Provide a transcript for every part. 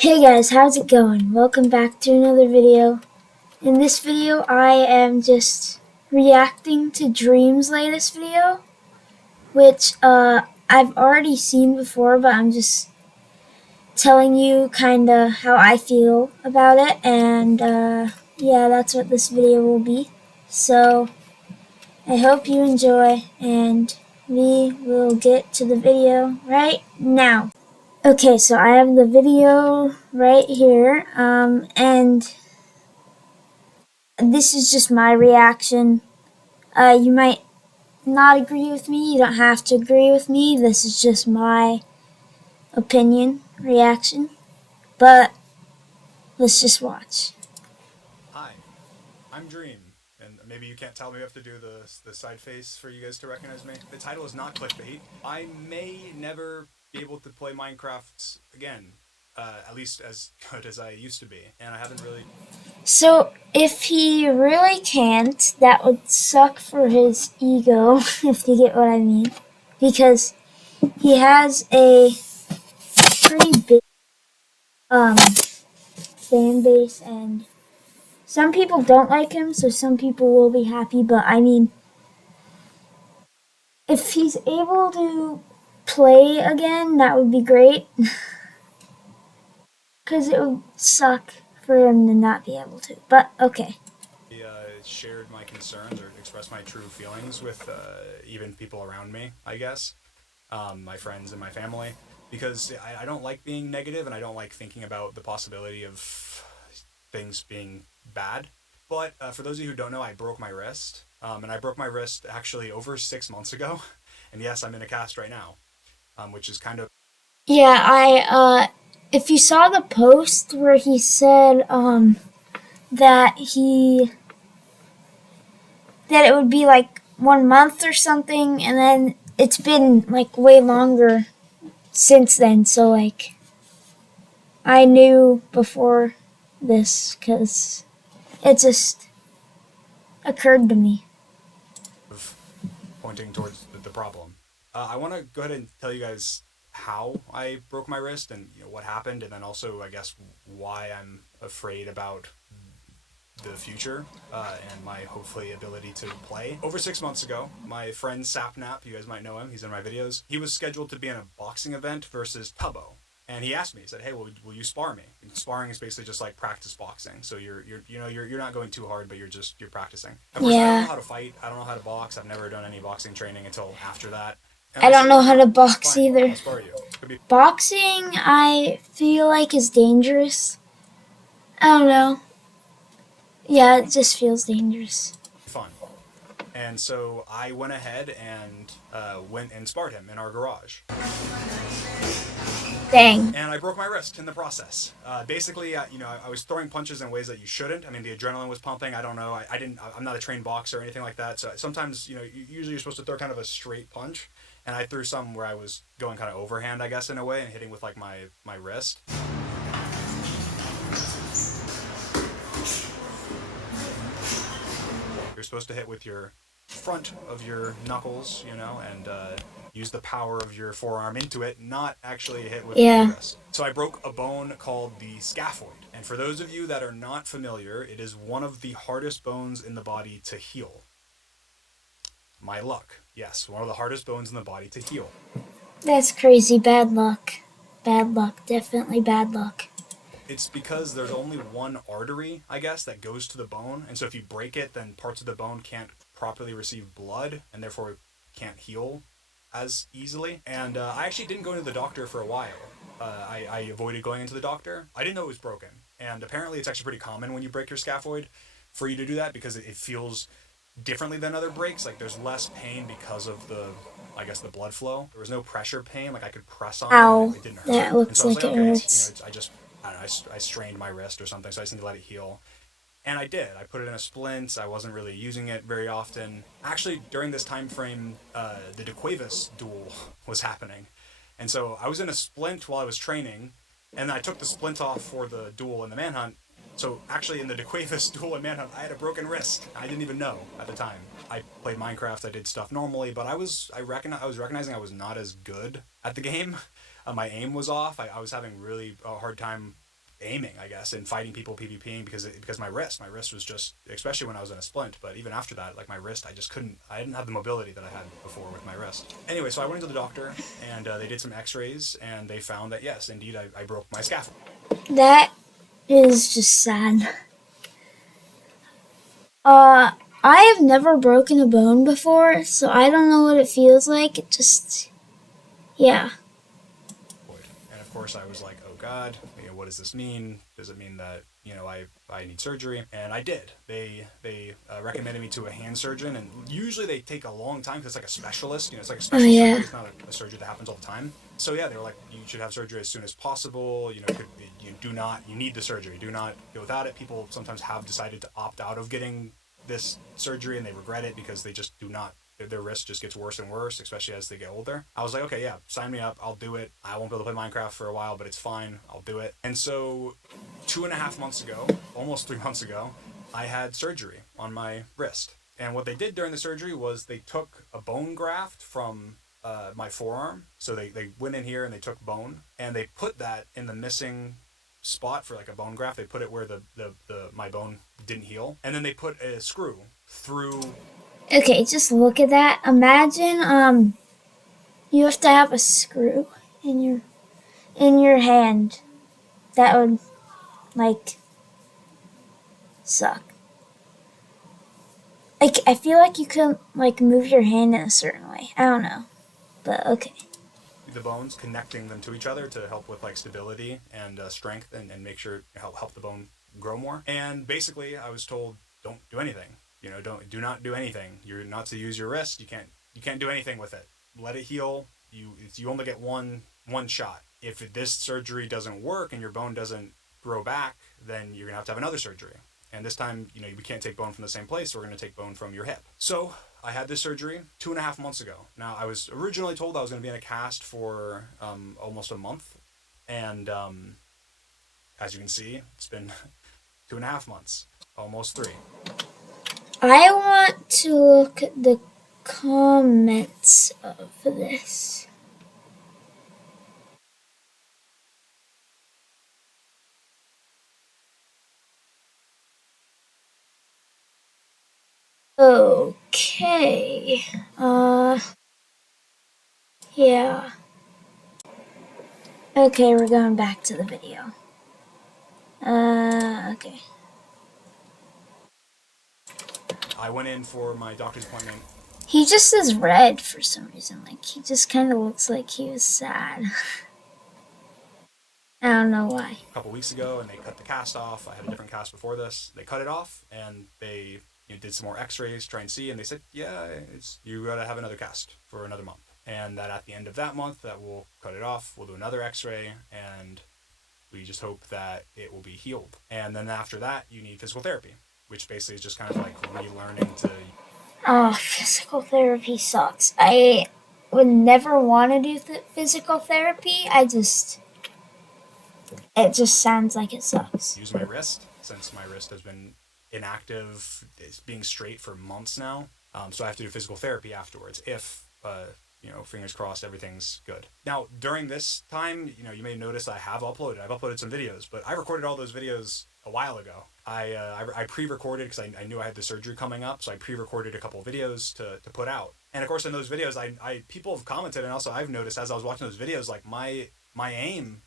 Hey guys, how's it going? Welcome back to another video. In this video, I am just reacting to Dream's latest video, which I've already seen before, but I'm just telling you kinda how I feel about it, and yeah, that's what this video will be. So, I hope you enjoy, and we will get to the video right now. Okay, so I have the video right here, and this is just my reaction. You might not agree with me, you don't have to agree with me, this is just my opinion, reaction, but let's just watch. Hi, I'm Dream, and maybe you can't tell me. We have to do the side face for you guys to recognize me. The title is not clickbait. I may never be able to play Minecraft again, at least as good as I used to be, and I haven't really. So, if he really can't, that would suck for his ego, if you get what I mean, because he has a pretty big fan base, and some people don't like him, so some people will be happy, but I mean, if he's able to play again, that would be great. Because it would suck for him to not be able to. But okay. Shared my concerns or expressed my true feelings with even people around me, I guess, my friends and my family, because I don't like being negative and I don't like thinking about the possibility of things being bad. But for those of you who don't know, I broke my wrist, and I broke my wrist actually over 6 months ago, and yes, I'm in a cast right now, which is kind of. Yeah, if you saw the post where he said, that that it would be like 1 month or something, and then it's been like way longer since then, so like, I knew before this, because it just occurred to me. Of pointing towards the problem. I want to go ahead and tell you guys how I broke my wrist and what happened, and then also I guess why I'm afraid about the future and my hopefully ability to play. Over 6 months ago, my friend Sapnap, you guys might know him, he's in my videos, he was scheduled to be in a boxing event versus Tubbo. And he asked me, he said, "Hey, will you spar me?" And sparring is basically just like practice boxing. So you're not going too hard, but you're practicing. Of course, I don't know Yeah. how to fight. I don't know how to box. I've never done any boxing training until after that. And I I don't said, know "Why how to not? box Fine, either. I'll spar you." Could be Boxing, I feel like, is dangerous. I don't know. Yeah, it just feels dangerous. fun. And so I went ahead and went and sparred him in our garage. Dang. And I broke my wrist in the process. Basically, I was throwing punches in ways that you shouldn't. I mean, the adrenaline was pumping. I don't know. I didn't. I'm not a trained boxer or anything like that. So sometimes, usually you're supposed to throw kind of a straight punch, and I threw some where I was going kind of overhand, I guess, in a way, and hitting with like my wrist. You're supposed to hit with your front of your knuckles, and use the power of your forearm into it, not actually hit with your Yeah. wrist. So I broke a bone called the scaphoid. And for those of you that are not familiar, it is one of the hardest bones in the body to heal. My luck. Yes, one of the hardest bones in the body to heal. That's crazy. Bad luck. Bad luck. Definitely bad luck. It's because there's only one artery, I guess, that goes to the bone. And so if you break it, then parts of the bone can't properly receive blood and therefore can't heal as easily. And I actually didn't go into the doctor for a while. I avoided going into the doctor. I didn't know it was broken. And apparently it's actually pretty common when you break your scaphoid for you to do that because it feels differently than other breaks. Like there's less pain because of I guess the blood flow. There was no pressure pain. Like I could press on it and Ow. it didn't hurt. That And looks so I was like like, it okay, hurts. I don't know, I strained my wrist or something, so I just need to let it heal. And I did. I put it in a splint. I wasn't really using it very often. Actually, during this time frame, the DeQuavis duel was happening. And so I was in a splint while I was training, and I took the splint off for the duel and the manhunt. So actually, in the DeQuavis duel and manhunt, I had a broken wrist. I didn't even know at the time. I played Minecraft. I did stuff normally, but I was recognizing I was not as good at the game. My aim was off. I was having really a hard time aiming, I guess, and fighting people PvPing because my wrist was just, especially when I was in a splint, but even after that, like my wrist, I didn't have the mobility that I had before with my wrist. Anyway, so I went into the doctor and they did some X-rays and they found that yes, indeed, I broke my scaphoid. That is just sad. I have never broken a bone before, so I don't know what it feels like. It just, yeah. And of course, I was like, oh God, what does this mean? Does it mean that I need surgery? And I did. They recommended me to a hand surgeon, and usually they take a long time because it's like a specialist. It's like a special surgery. It's not a surgery that happens all the time. So yeah, they were like, you should have surgery as soon as possible. You need the surgery. Do not go without it. People sometimes have decided to opt out of getting this surgery, and they regret it because they just do not. Their wrist just gets worse and worse, especially as they get older. I was like, okay, yeah, sign me up. I'll do it. I won't be able to play Minecraft for a while, but it's fine. I'll do it. And so 2.5 months ago, almost 3 months ago, I had surgery on my wrist. And what they did during the surgery was they took a bone graft from my forearm. So they went in here and they took bone and they put that in the missing spot for like a bone graft. They put it where my bone didn't heal. And then they put a screw through. Okay, just look at that. Imagine you have to have a screw in your hand. That would suck. I feel like you couldn't move your hand in a certain way. I don't know. But okay. The bones, connecting them to each other to help with stability and strength and make sure help the bone grow more. And basically I was told, don't do anything. Do not do anything. You're not to use your wrist. You can't do anything with it. Let it heal. You only get one shot. If this surgery doesn't work and your bone doesn't grow back, then you're gonna have to have another surgery. And this time, we can't take bone from the same place. So we're gonna take bone from your hip. So I had this surgery 2.5 months ago. Now I was originally told I was gonna be in a cast for almost a month, and as you can see, it's been 2.5 months, almost 3. I want to look at the comments of this. Okay. Yeah. Okay, we're going back to the video. Okay. I went in for my doctor's appointment. He just is red for some reason. He just kind of looks like he was sad. I don't know why. A couple weeks ago, and they cut the cast off. I had a different cast before this. They cut it off, and they did some more X-rays, try and see, and they said, yeah, you gotta have another cast for another month. And that at the end of that month, that we'll cut it off. We'll do another X-ray, and we just hope that it will be healed. And then after that, you need physical therapy, which basically is just kind of relearning to. Oh, physical therapy sucks. I would never want to do physical therapy. It just sounds like it sucks. Use my wrist, since my wrist has been inactive, it's being straight for months now. So I have to do physical therapy afterwards if, fingers crossed, everything's good. Now, during this time, you may notice I've uploaded some videos, but I recorded all those videos a while ago. I pre-recorded because I knew I had the surgery coming up, so I pre-recorded a couple of videos to put out. And of course, in those videos, people have commented, and also I've noticed as I was watching those videos, my aim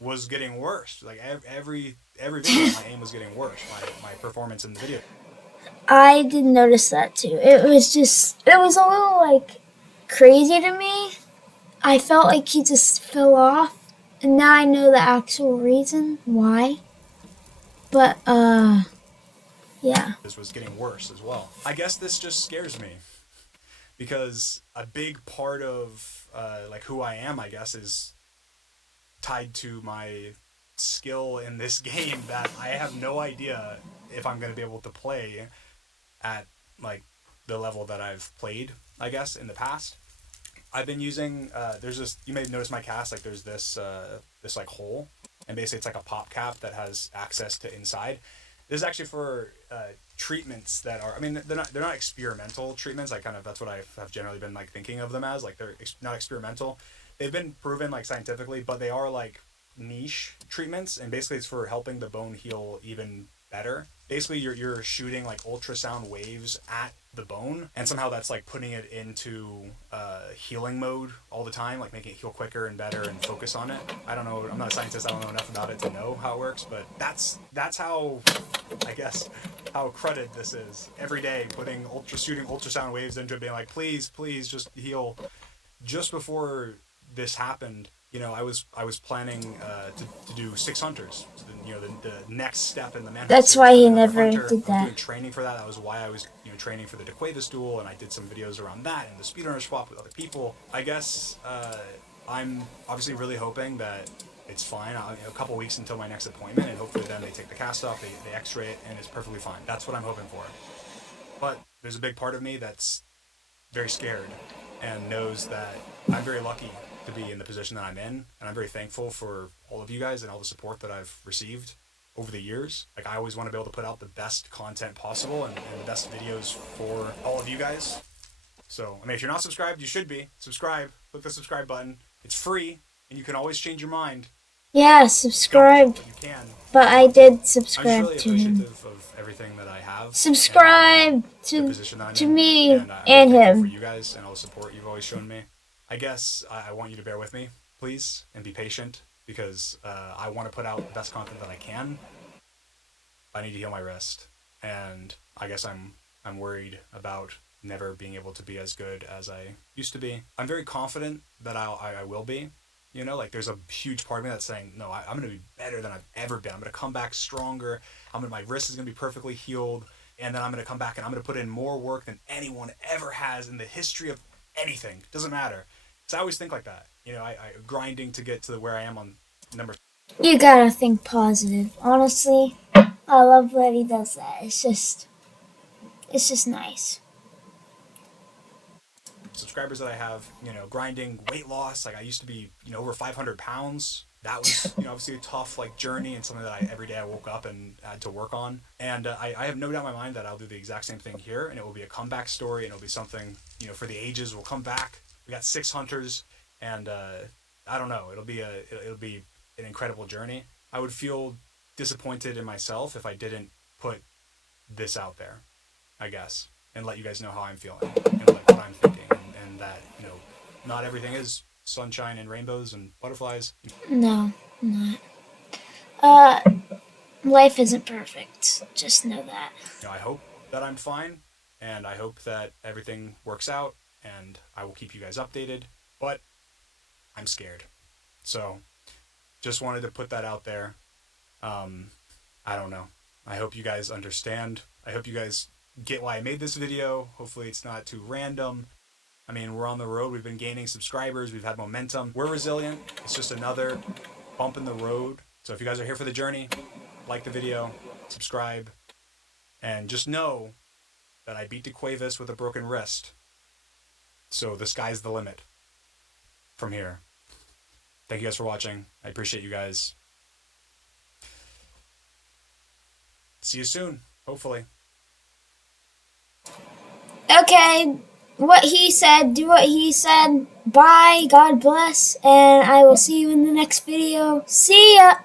was getting worse. Every video, my aim was getting worse. My performance in the video. I did notice that too. It was a little crazy to me. I felt like he just fell off, and now I know the actual reason why. But yeah. This was getting worse as well. I guess this just scares me because a big part of who I am, I guess, is tied to my skill in this game that I have no idea if I'm going to be able to play at the level that I've played, I guess, in the past. I've been using there's this, you may notice my cast, there's this hole, and basically it's like a pop cap that has access to inside. This is actually for treatments that are, they're not experimental treatments. That's what I have generally been thinking of them as. They're not experimental. They've been proven scientifically, but they are niche treatments, and basically it's for helping the bone heal even better. Basically, you're shooting like ultrasound waves at the bone, and somehow that's like putting it into healing mode all the time, like making it heal quicker and better and focus on it. I don't know. I'm not a scientist. I don't know enough about it to know how it works, but that's how, I guess, how cruddy this is. Every day, shooting ultrasound waves into it, being like, please, please, just heal. Just before this happened, I was planning to do six hunters. So the next step in the man. That's why he never did I was that. doing training for that. That was why I was training for the DeQuavis duel, and I did some videos around that and the speedrunner swap with other people. I guess I'm obviously really hoping that it's fine. A couple weeks until my next appointment, and hopefully then they take the cast off, they X-ray it, and it's perfectly fine. That's what I'm hoping for. But there's a big part of me that's very scared and knows that I'm very lucky to be in the position that I'm in, and I'm very thankful for all of you guys and all the support that I've received over the years. Like, I always want to be able to put out the best content possible and the best videos for all of you guys. So, I mean, if you're not subscribed, you should be. Subscribe. Click the subscribe button. It's free, and you can always change your mind. Yeah, subscribe. But you can. But I did I'm subscribe just to really him. appreciative of everything that I have. Subscribe The position that I'm to in, me and I'm and really thankful him. for you guys and all the support you've always shown me. I guess I want you to bear with me, please, and be patient, because I want to put out the best content that I can. I need to heal my wrist, and I guess I'm worried about never being able to be as good as I used to be. I'm very confident that I will be. Like, there's a huge part of me that's saying, no, I'm going to be better than I've ever been. I'm going to come back stronger. My wrist is going to be perfectly healed, and then I'm going to come back and I'm going to put in more work than anyone ever has in the history of anything. Doesn't matter. So I always think like that. I grinding to get to where I am on number. You gotta think positive. Honestly, I love that he does that. It's just nice. Subscribers that I have, grinding weight loss. Like, I used to be, over 500 pounds. That was, obviously a tough journey, and something that every day I woke up and had to work on. And I have no doubt in my mind that I'll do the exact same thing here, and it will be a comeback story, and it'll be something, for the ages. We'll come back. We got 6 hunters, and I don't know. It'll be an incredible journey. I would feel disappointed in myself if I didn't put this out there, I guess, and let you guys know how I'm feeling and what I'm thinking, and that not everything is sunshine and rainbows and butterflies. No, not. Life isn't perfect. Just know that. I hope that I'm fine, and I hope that everything works out, and I will keep you guys updated, but I'm scared. So just wanted to put that out there. I don't know. I hope you guys understand. I hope you guys get why I made this video. Hopefully it's not too random. I mean, we're on the road. We've been gaining subscribers. We've had momentum. We're resilient. It's just another bump in the road. So if you guys are here for the journey, like the video, subscribe, and just know that I beat DeQuavis with a broken wrist. So the sky's the limit from here. Thank you guys for watching. I appreciate you guys. See you soon, hopefully. Okay, what he said, do what he said. Bye, God bless, and I will see you in the next video. See ya!